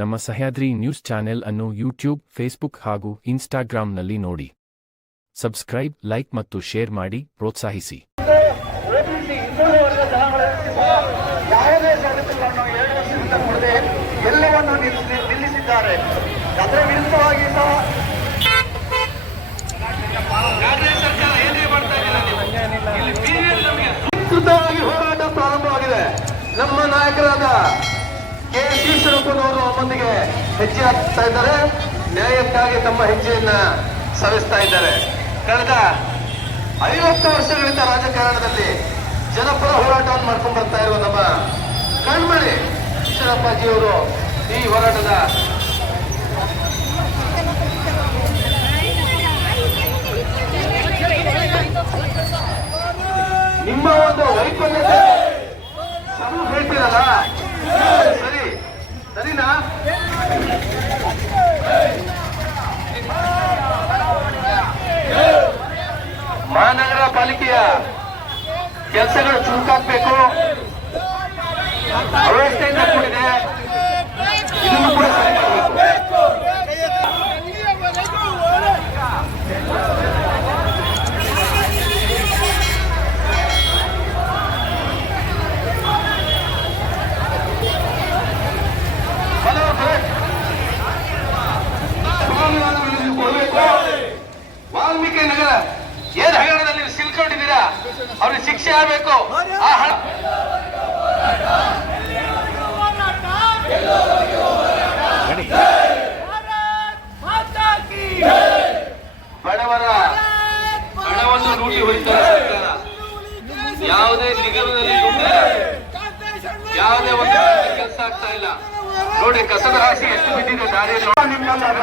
ನಮ್ಮ Sahyadri news channel ಅನ್ನು YouTube, Facebook ಹಾಗೂ ಇನ್ಸ್ಟಾಗ್ರಾಂನಲ್ಲಿ ನೋಡಿ. ಸಬ್ಸ್ಕ್ರೈಬ್, ಲೈಕ್ ಮತ್ತು ಶೇರ್ ಮಾಡಿ, ಪ್ರೋತ್ಸಾಹಿಸಿ. ಹೋರಾಟ ಪ್ರಾರಂಭವಾಗಿದೆ. ನಮ್ಮ ನಾಯಕರಾದ ಕೆ ಈಶ್ವರಪ್ಪನವರು ನಮ್ಮೊಂದಿಗೆ ಹೆಜ್ಜೆ ಹಾಕ್ತಾ ಇದ್ದಾರೆ. ನ್ಯಾಯಕ್ಕಾಗಿ ತಮ್ಮ ಹೆಜ್ಜೆಯನ್ನ ಸವಿಸ್ತಾ ಇದ್ದಾರೆ. ಕಳೆದ ಐವತ್ತು ವರ್ಷಗಳಿಂದ ರಾಜಕಾರಣದಲ್ಲಿ ಜನಪರ ಹೋರಾಟವನ್ನು ಮಾಡ್ಕೊಂಡು ಬರ್ತಾ ಇರುವ ನಮ್ಮ ಕಣ್ಮಣಿ ಈಶ್ವರಪ್ಪಾಜಿಯವರು ಈ ಹೋರಾಟದ ನಿಮ್ಮ ಒಂದು ವೈಫಲ್ಯತೆ ಸಮೂಹ ಹೇಳ್ತೀರಲ್ಲ? ಪಾಲಿಕೆಯ ಕೆಲಸಗಳು ಚುರುಕಾಗಬೇಕು ಅವ್ಯವಸ್ಥೆಯಿಂದ ಕೂಡಿದೆ ಇದನ್ನು ಕೂಡ ಸರಿ ಮಾಡಬೇಕು ಹಲೋ ಸರ್. ಸ್ವಾಮಿನಾಥನನ್ನು ಕೊಡ್ಬೇಕು. ವಾಲ್ಮೀಕಿ ನಗರ ಏನ್ ಹಗರಣದಲ್ಲಿ ನೀವು ಸಿಲ್ಕೊಂಡಿದ್ದೀರಾ ಅವ್ರಿಗೆ ಶಿಕ್ಷೆ ಆಗಬೇಕು. ಆ ಹಣ ಬಡವರ ಹಣವನ್ನು ಲೂಟಿ ಹೊಡಿತಾರೆ ಸರ್ಕಾರ. ಯಾವುದೇ ನಿಗಮದಲ್ಲಿ ಯಾವುದೇ ಒಂದು ಕೆಲಸ ಆಗ್ತಾ ಇಲ್ಲ. ನೋಡಿ ಕಸದ ರಾಶಿ ಎಷ್ಟು ಬಿದ್ದಿದೆ ದಾರಿಯಲ್ಲಿ. ನಿಮ್ಮೆಲ್ಲರ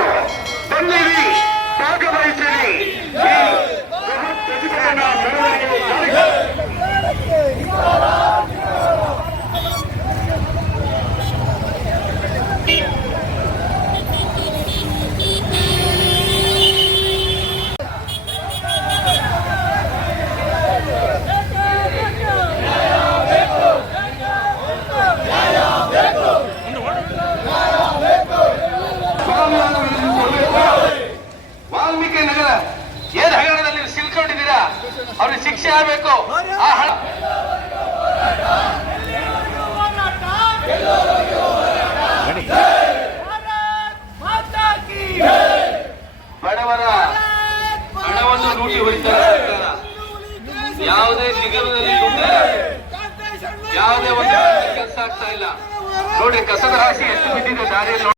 ನೀವು ಅವ್ರಿಗೆ ಶಿಕ್ಷೆ ಆಗಬೇಕು. ಆ ಹಣ ಬಡವರ ಹಣವನ್ನು ಲೂಟಿ ಹೊಡಿತಾರೆ ಯಾವುದೇ ನಿಗಮದಲ್ಲಿ ಯಾವುದೇ ಒಂದು ಕೆಲಸ ಆಗ್ತಾ ಇಲ್ಲ. ನೋಡಿ, ಕಸದ ರಾಶಿ ಎಷ್ಟು ಬಿದ್ದಿದೆ ದಾರಿಯಲ್ಲಿ